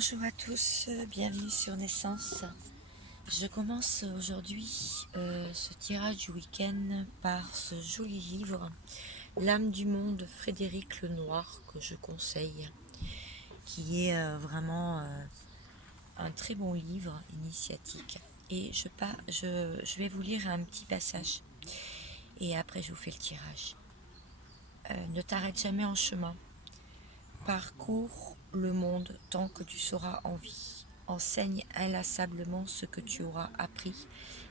Bonjour à tous, bienvenue sur Naissance. Je commence aujourd'hui ce tirage du week-end par ce joli livre, L'âme du monde, Frédéric Lenoir, que je conseille, qui est vraiment un très bon livre initiatique. Et je vais vous lire un petit passage et après je vous fais le tirage. Ne t'arrête jamais en chemin. Parcours le monde tant que tu seras en vie. Enseigne inlassablement ce que tu auras appris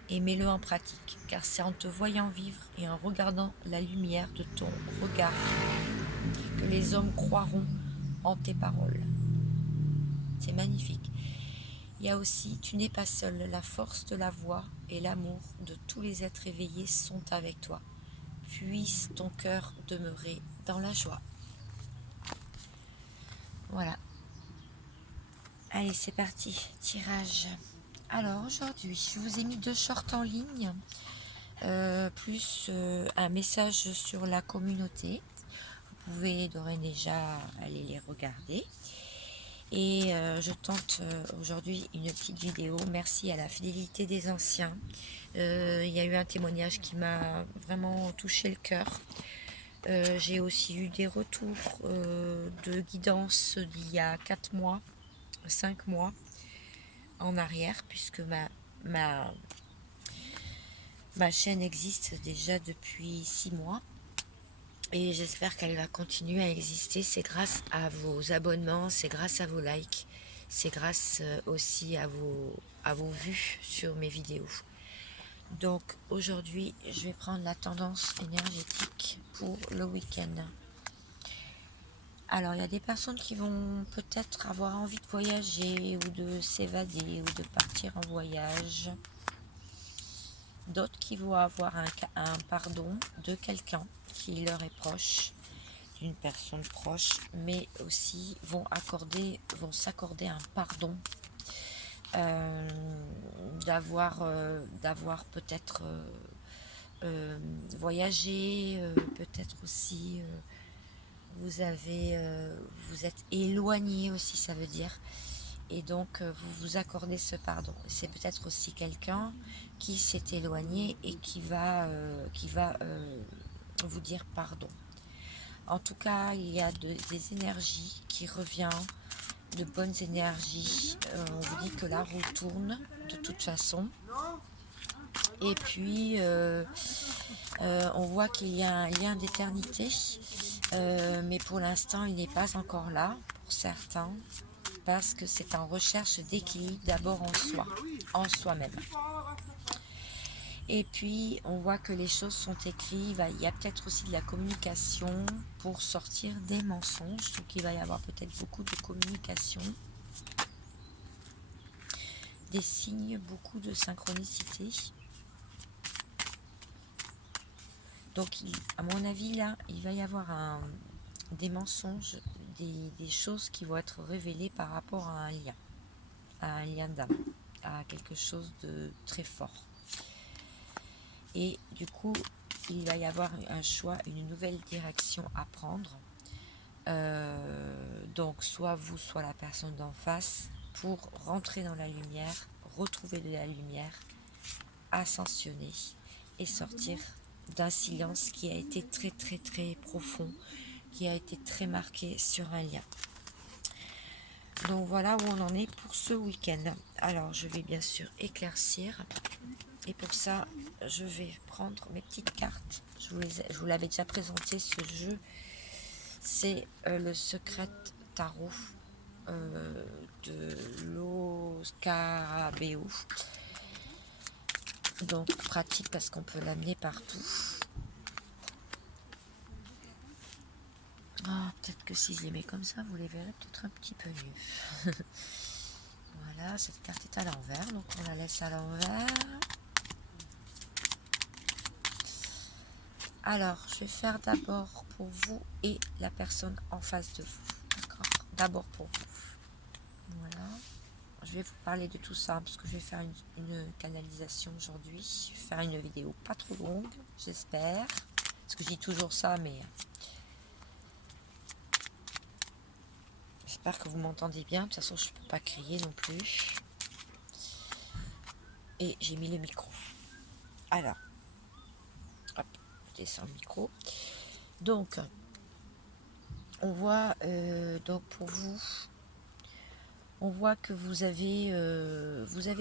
et mets-le en pratique, car c'est en te voyant vivre et en regardant la lumière de ton regard que les hommes croiront en tes paroles. C'est magnifique. Il y a aussi, tu n'es pas seul, la force de la voix et l'amour de tous les êtres éveillés sont avec toi. Puisse ton cœur demeurer dans la joie. Voilà. Allez, c'est parti, tirage. Alors aujourd'hui, je vous ai mis 2 shorts en ligne, plus un message sur la communauté. Vous pouvez d'ores et déjà aller les regarder. Et je tente aujourd'hui une petite vidéo. Merci à la fidélité des anciens. Il y a eu un témoignage qui m'a vraiment touché le cœur. J'ai aussi eu des retours de guidance d'il y a 4 mois, 5 mois en arrière, puisque ma chaîne existe déjà depuis 6 mois et j'espère qu'elle va continuer à exister. C'est grâce à vos abonnements, c'est grâce à vos likes, c'est grâce aussi à vos vues sur mes vidéos. Donc aujourd'hui, je vais prendre la tendance énergétique pour le week-end. Alors, il y a des personnes qui vont peut-être avoir envie de voyager ou de s'évader ou de partir en voyage. D'autres qui vont avoir un pardon de quelqu'un qui leur est proche, d'une personne proche, mais aussi vont s'accorder un pardon d'avoir peut-être voyagé, peut-être aussi vous êtes éloigné aussi, ça veut dire. Et donc, vous vous accordez ce pardon. C'est peut-être aussi quelqu'un qui s'est éloigné et qui va vous dire pardon. En tout cas, il y a des énergies qui reviennent, de bonnes énergies. On vous dit que la roue tourne de toute façon. Et puis, on voit qu'il y a un lien d'éternité. Mais pour l'instant, il n'est pas encore là, pour certains. Parce que c'est en recherche d'équilibre d'abord en soi, en soi-même. Et puis, on voit que les choses sont écrites. Il y a peut-être aussi de la communication pour sortir des mensonges. Donc, il va y avoir peut-être beaucoup de communication. Des signes, beaucoup de synchronicité. Donc, à mon avis, là, il va y avoir des mensonges, des choses qui vont être révélées par rapport à un lien d'âme, à quelque chose de très fort. Et du coup, il va y avoir un choix, une nouvelle direction à prendre. Donc, soit vous, soit la personne d'en face, pour rentrer dans la lumière, retrouver de la lumière, ascensionner et sortir d'un silence qui a été très très très profond, qui a été très marqué sur un lien. Donc voilà où on en est pour ce week-end. Alors je vais bien sûr éclaircir. Et pour ça, je vais prendre mes petites cartes. Je vous l'avais déjà présenté, ce jeu. C'est le Secret Tarot de l'Oscarabeo. Donc pratique parce qu'on peut l'amener partout. Peut-être que si je les mets comme ça, vous les verrez peut-être un petit peu mieux. Voilà, cette carte est à l'envers, donc on la laisse à l'envers. Alors, je vais faire d'abord pour vous et la personne en face de vous. D'accord ? D'abord pour vous. Voilà. Je vais vous parler de tout ça parce que je vais faire une canalisation aujourd'hui. Je vais faire une vidéo pas trop longue, j'espère. Parce que je dis toujours ça, mais j'espère j'espère que vous m'entendez bien. De toute façon, je ne peux pas crier non plus. Et j'ai mis le micro. Alors, hop, je descends le micro. Donc, on voit, donc pour vous, on voit que vous avez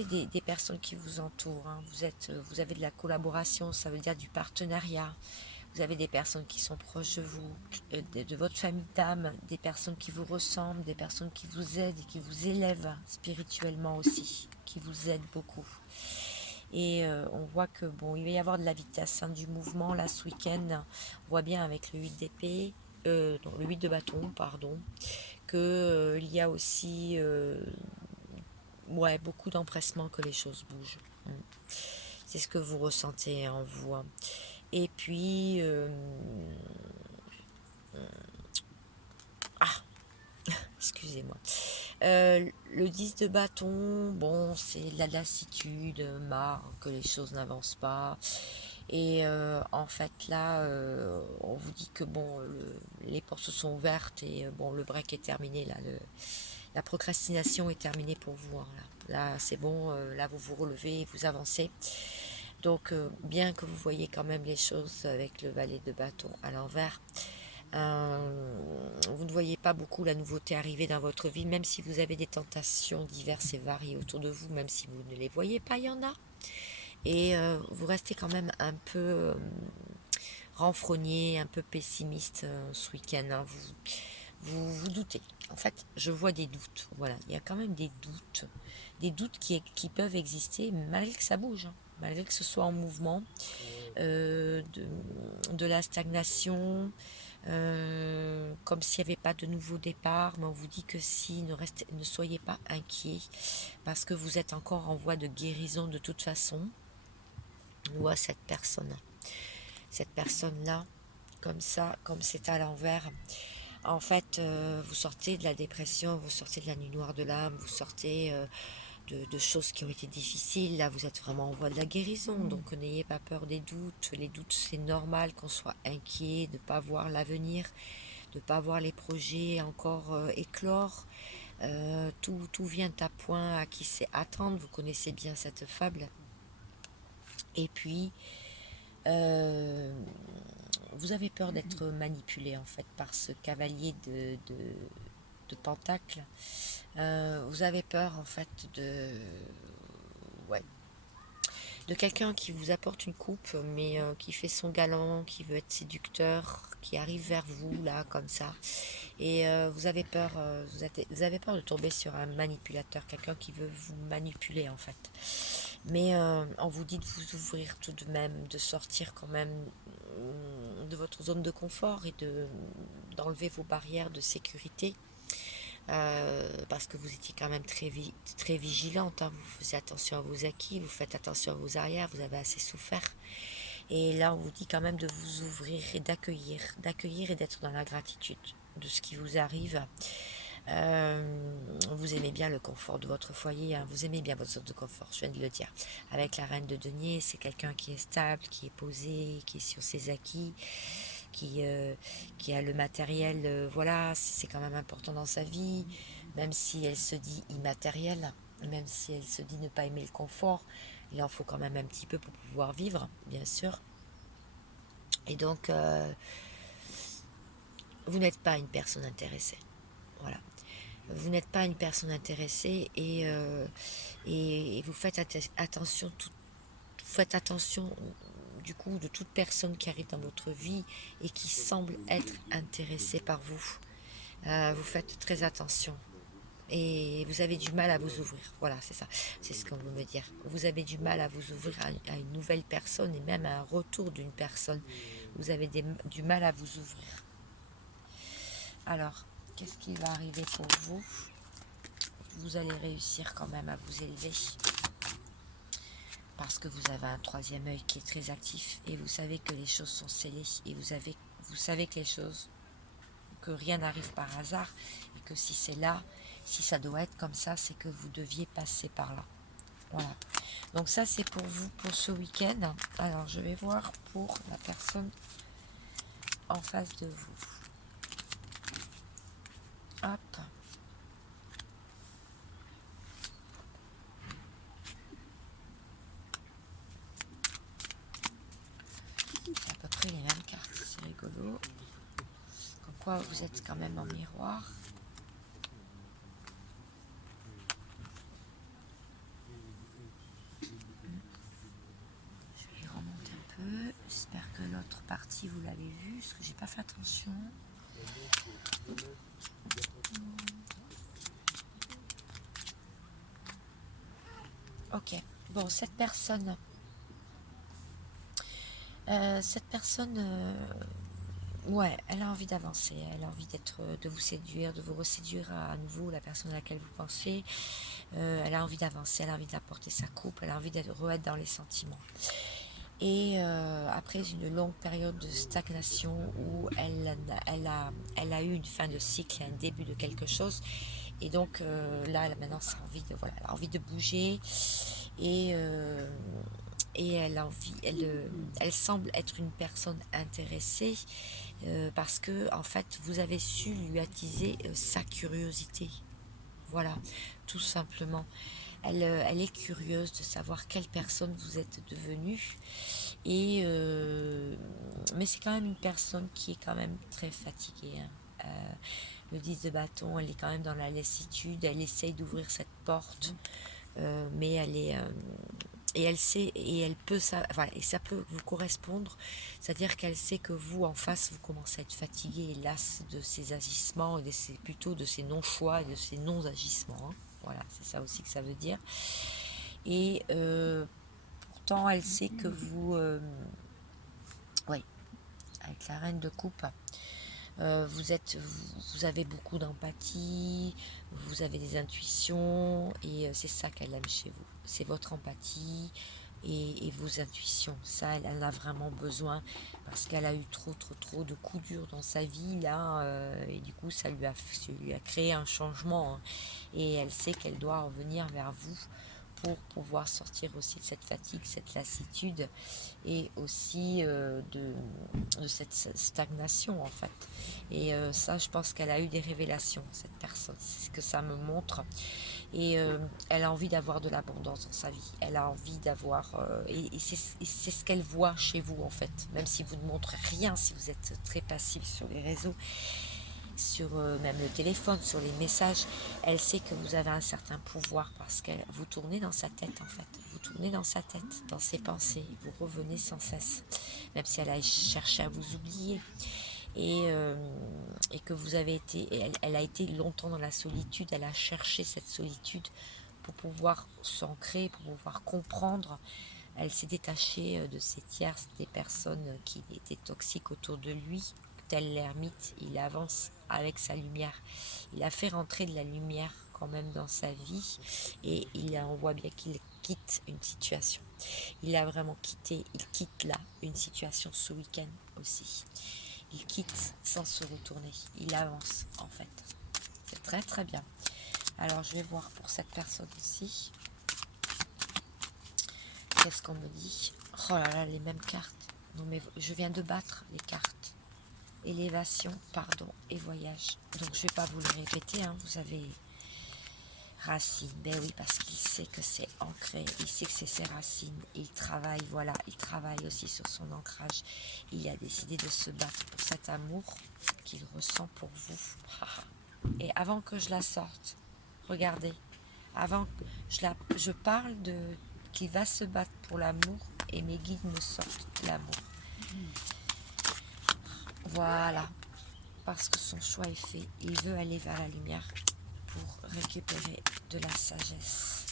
des personnes qui vous entourent. Hein. Vous avez de la collaboration, ça veut dire du partenariat. Vous avez des personnes qui sont proches de vous, de votre famille d'âme, des personnes qui vous ressemblent, des personnes qui vous aident et qui vous élèvent spirituellement aussi, qui vous aident beaucoup. Et on voit que bon, il va y avoir de la vitesse, hein, du mouvement là ce week-end. On voit bien avec le 8 d'épée, non, le 8 de bâton, pardon, que il y a aussi ouais, beaucoup d'empressement, que les choses bougent. C'est ce que vous ressentez en vous. Hein. Et puis excusez-moi. Le 10 de bâton, bon, c'est la lassitude, marre que les choses n'avancent pas. Et en fait, là, on vous dit que bon, les portes se sont ouvertes et bon, le break est terminé. Là, la procrastination est terminée pour vous. Hein, là c'est bon, là, vous vous relevez, vous avancez. Donc, bien que vous voyez quand même les choses avec le valet de bâton à l'envers, vous ne voyez pas beaucoup la nouveauté arriver dans votre vie, même si vous avez des tentations diverses et variées autour de vous, même si vous ne les voyez pas, il y en a. Et vous restez quand même un peu renfrogné, un peu pessimiste ce week-end. Hein. Vous doutez. En fait, je vois des doutes. Voilà, il y a quand même des doutes qui peuvent exister malgré que ça bouge, hein, malgré que ce soit en mouvement, de la stagnation. Comme s'il n'y avait pas de nouveau départ, mais on vous dit que si, ne soyez pas inquiets, parce que vous êtes encore en voie de guérison de toute façon. On voit cette personne-là, comme ça, comme c'est à l'envers. En fait, vous sortez de la dépression, vous sortez de la nuit noire de l'âme, vous sortez de choses qui ont été difficiles. Là, vous êtes vraiment en voie de la guérison, donc n'ayez pas peur des doutes. Les doutes, c'est normal qu'on soit inquiet, de ne pas voir l'avenir, de ne pas voir les projets encore éclore. Tout vient à point, à qui sait attendre. Vous connaissez bien cette fable. Et puis, vous avez peur d'être manipulé en fait par ce cavalier de Pentacle. Vous avez peur en fait ouais, de quelqu'un qui vous apporte une coupe, mais qui fait son galant, qui veut être séducteur, qui arrive vers vous là comme ça. Et vous avez peur, vous avez peur de tomber sur un manipulateur, quelqu'un qui veut vous manipuler en fait. Mais on vous dit de vous ouvrir tout de même, de sortir quand même de votre zone de confort et d'enlever vos barrières de sécurité. Parce que vous étiez quand même très vigilante, hein. Vous faisiez attention à vos acquis, vous faites attention à vos arrières, vous avez assez souffert. Et là, on vous dit quand même de vous ouvrir et d'accueillir et d'être dans la gratitude de ce qui vous arrive. Vous aimez bien le confort de votre foyer, hein, vous aimez bien votre zone de confort, je viens de le dire. Avec la reine de denier, c'est quelqu'un qui est stable, qui est posé, qui est sur ses acquis, qui a le matériel, voilà, c'est quand même important dans sa vie, même si elle se dit immatérielle, même si elle se dit ne pas aimer le confort, il en faut quand même un petit peu pour pouvoir vivre, bien sûr. Et donc, vous n'êtes pas une personne intéressée. Voilà. Vous n'êtes pas une personne intéressée et vous faites attention du coup de toute personne qui arrive dans votre vie et qui semble être intéressée par vous. Vous faites très attention et vous avez du mal à vous ouvrir. Voilà, c'est ça, c'est ce qu'on veut me dire. Vous avez du mal à vous ouvrir à une nouvelle personne et même à un retour d'une personne. Vous avez du mal à vous ouvrir. Alors, qu'est-ce qui va arriver pour vous? Vous allez réussir quand même à vous élever parce que vous avez un troisième œil qui est très actif et vous savez que les choses sont scellées et vous savez que les choses, que rien n'arrive par hasard et que si c'est là, si ça doit être comme ça, c'est que vous deviez passer par là. Voilà. Donc ça, c'est pour vous pour ce week-end. Alors, je vais voir pour la personne en face de vous. Hop. rigolo. Comme quoi vous êtes quand même en miroir. Je vais remonter un peu. J'espère que l'autre partie vous l'avez vue, parce que j'ai pas fait attention. Ok. Bon, cette personne, ouais, elle a envie d'avancer, elle a envie de vous séduire, de vous reséduire à nouveau, la personne à laquelle vous pensez. Elle a envie d'avancer, elle a envie d'apporter sa coupe, elle a envie d'être dans les sentiments. Et après une longue période de stagnation où elle a eu une fin de cycle, un début de quelque chose, et donc là maintenant ça a envie de, voilà, elle a envie de bouger, et elle semble être une personne intéressée, parce que en fait vous avez su lui attiser sa curiosité. Voilà, tout simplement. Elle est curieuse de savoir quelle personne vous êtes devenue. Et mais c'est quand même une personne qui est quand même très fatiguée, hein. Le 10 de bâton, elle est quand même dans la lassitude. Elle essaye d'ouvrir cette porte, mais elle est et elle sait, et elle peut ça, voilà, et ça peut vous correspondre, c'est-à-dire qu'elle sait que vous en face vous commencez à être fatigué et lasse de ses agissements, et plutôt de ses non-choix et de ses non-agissements, hein. Voilà, c'est ça aussi que ça veut dire. Et pourtant elle sait que vous oui, avec la reine de coupe, vous avez beaucoup d'empathie, vous avez des intuitions, et c'est ça qu'elle aime chez vous. C'est votre empathie et vos intuitions. Ça, elle en a vraiment besoin, parce qu'elle a eu trop de coups durs dans sa vie là, et du coup ça lui a créé un changement, hein. Et elle sait qu'elle doit revenir vers vous pour pouvoir sortir aussi de cette fatigue, cette lassitude, et aussi de cette stagnation en fait. Et ça, je pense qu'elle a eu des révélations, cette personne, c'est ce que ça me montre. Et elle a envie d'avoir de l'abondance dans sa vie, elle a envie d'avoir, et c'est ce qu'elle voit chez vous en fait, même si vous ne montrez rien, si vous êtes très passif sur les réseaux, sur même le téléphone, sur les messages. Elle sait que vous avez un certain pouvoir, parce que vous tournez dans sa tête en fait. Vous tournez dans sa tête, dans ses pensées. Vous revenez sans cesse, même si elle a cherché à vous oublier. Et que vous avez été, elle a été longtemps dans la solitude. Elle a cherché cette solitude pour pouvoir s'ancrer, pour pouvoir comprendre. Elle s'est détachée de ces tierces, des personnes qui étaient toxiques autour de lui. Tel l'ermite, il avance avec sa lumière. Il a fait rentrer de la lumière quand même dans sa vie, et on voit bien qu'il quitte une situation. Il a vraiment quitté, il quitte là une situation ce week-end aussi. Il quitte sans se retourner. Il avance en fait. C'est très très bien. Alors je vais voir pour cette personne aussi. Qu'est-ce qu'on me dit? Oh là là, les mêmes cartes. Non mais je viens de battre les cartes. Élévation, pardon et voyage. Donc je ne vais pas vous le répéter, hein. Vous avez racines. Ben oui, parce qu'il sait que c'est ancré. Il sait que c'est ses racines. Il travaille, voilà. Il travaille aussi sur son ancrage. Il a décidé de se battre pour cet amour qu'il ressent pour vous. Et avant que je la sorte, regardez. Avant que je parle de qu'il va se battre pour l'amour, et mes guides me sortent l'amour. Voilà, parce que son choix est fait. Il veut aller vers la lumière pour récupérer de la sagesse,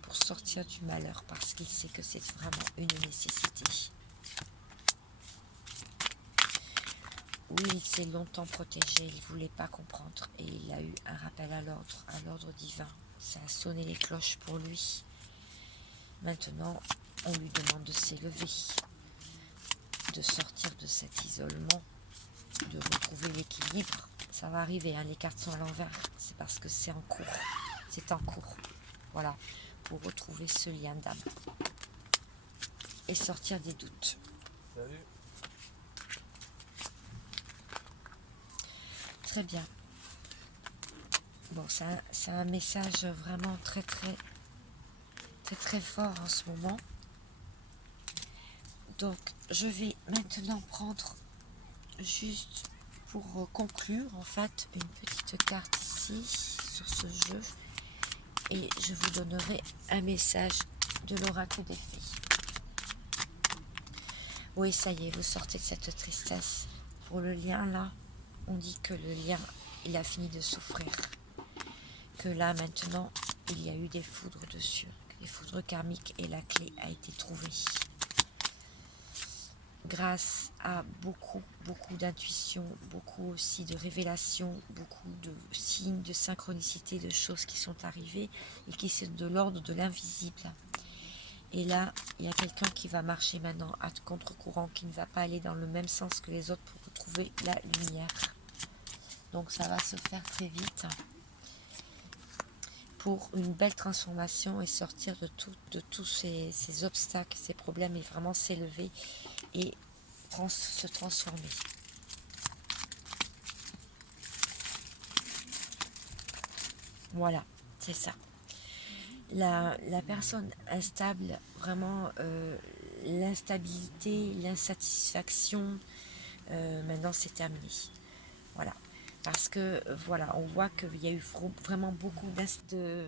pour sortir du malheur, parce qu'il sait que c'est vraiment une nécessité. Oui, il s'est longtemps protégé, il ne voulait pas comprendre, et il a eu un rappel à l'ordre divin. Ça a sonné les cloches pour lui. Maintenant, on lui demande de s'élever, de sortir de cet isolement, de retrouver l'équilibre. Ça va arriver, hein, les cartes sont à l'envers, c'est parce que c'est en cours. C'est en cours. Voilà, pour retrouver ce lien d'âme et sortir des doutes. Salut. Très bien. Bon, c'est un message vraiment très fort en ce moment. Donc je vais maintenant prendre juste pour conclure en fait une petite carte ici sur ce jeu et je vous donnerai un message de l'oracle des fées. Oui, ça y est, vous sortez de cette tristesse. Pour le lien là, on dit que le lien, il a fini de souffrir. Que là maintenant, il y a eu des foudres dessus, des foudres karmiques et la clé a été trouvée. Grâce à beaucoup d'intuition, beaucoup aussi de révélations, beaucoup de signes, de synchronicité, de choses qui sont arrivées et qui sont de l'ordre de l'invisible. Et là, il y a quelqu'un qui va marcher maintenant à contre-courant, qui ne va pas aller dans le même sens que les autres pour retrouver la lumière. Donc ça va se faire très vite pour une belle transformation et sortir de tous ces obstacles, ces problèmes et vraiment s'élever et se transformer. Voilà, c'est ça. La personne instable, vraiment l'instabilité, l'insatisfaction, maintenant c'est terminé. Voilà. Parce que voilà, on voit qu'il y a eu vraiment beaucoup de...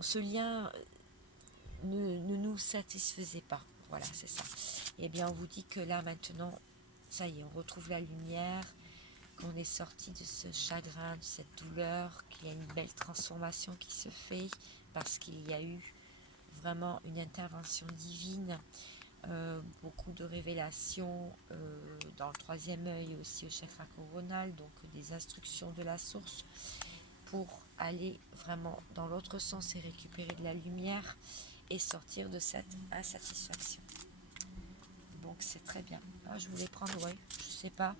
Ce lien ne nous satisfaisait pas. Voilà, c'est ça. Et bien on vous dit que là maintenant, ça y est, on retrouve la lumière, qu'on est sorti de ce chagrin, de cette douleur, qu'il y a une belle transformation qui se fait parce qu'il y a eu vraiment une intervention divine, beaucoup de révélations dans le troisième œil aussi au chakra coronal, donc des instructions de la source pour aller vraiment dans l'autre sens et récupérer de la lumière et sortir de cette insatisfaction. Donc c'est très bien. Ah, je voulais prendre, ouais, je sais pas.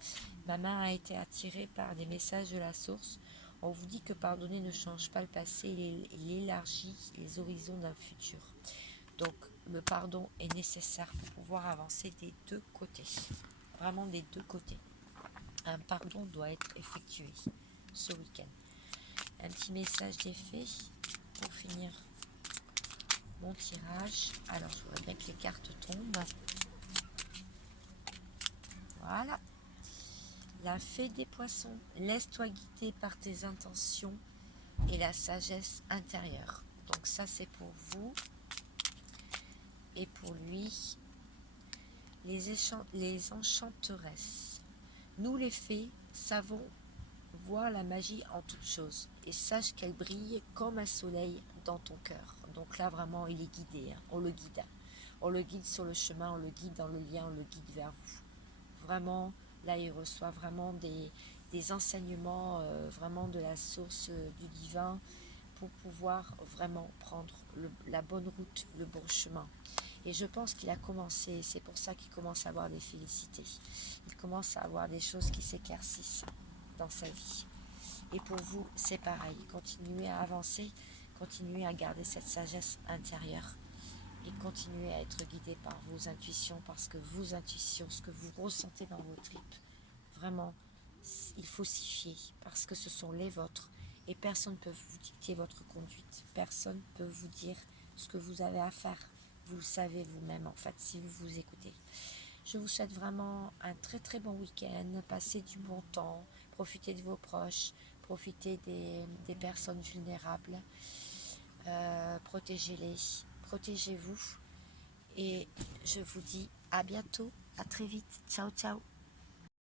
Ma main a été attirée par des messages de la source. On vous dit que pardonner ne change pas le passé, il élargit les horizons d'un futur. Donc le pardon est nécessaire pour pouvoir avancer des deux côtés. Vraiment des deux côtés. Un pardon doit être effectué ce week-end. Un petit message des fées pour finir mon tirage. Alors je voudrais bien que les cartes tombent. Voilà. La fée des poissons, laisse-toi guider par tes intentions et la sagesse intérieure. Donc ça c'est pour vous. Et pour lui, les enchanteresses. Nous les fées savons voir la magie en toutes choses et sache qu'elle brille comme un soleil dans ton cœur. Donc là vraiment il est guidé, hein. On le guide. On le guide sur le chemin, on le guide dans le lien, on le guide vers vous. Vraiment, là il reçoit vraiment des enseignements vraiment de la source du divin pour pouvoir vraiment prendre la bonne route, le bon chemin. Et je pense qu'il a commencé, c'est pour ça qu'il commence à avoir des félicités. Il commence à avoir des choses qui s'éclaircissent dans sa vie. Et pour vous, c'est pareil. Continuez à avancer, continuez à garder cette sagesse intérieure et continuez à être guidé par vos intuitions, parce que vos intuitions, ce que vous ressentez dans vos tripes, vraiment, il faut s'y fier, parce que ce sont les vôtres et personne ne peut vous dicter votre conduite. Personne ne peut vous dire ce que vous avez à faire. Vous le savez vous-même en fait, si vous vous écoutez. Je vous souhaite vraiment un très très bon week-end. Passez du bon temps, profitez de vos proches, profitez des personnes vulnérables, protégez-les, protégez-vous. Et je vous dis à bientôt, à très vite. Ciao ciao.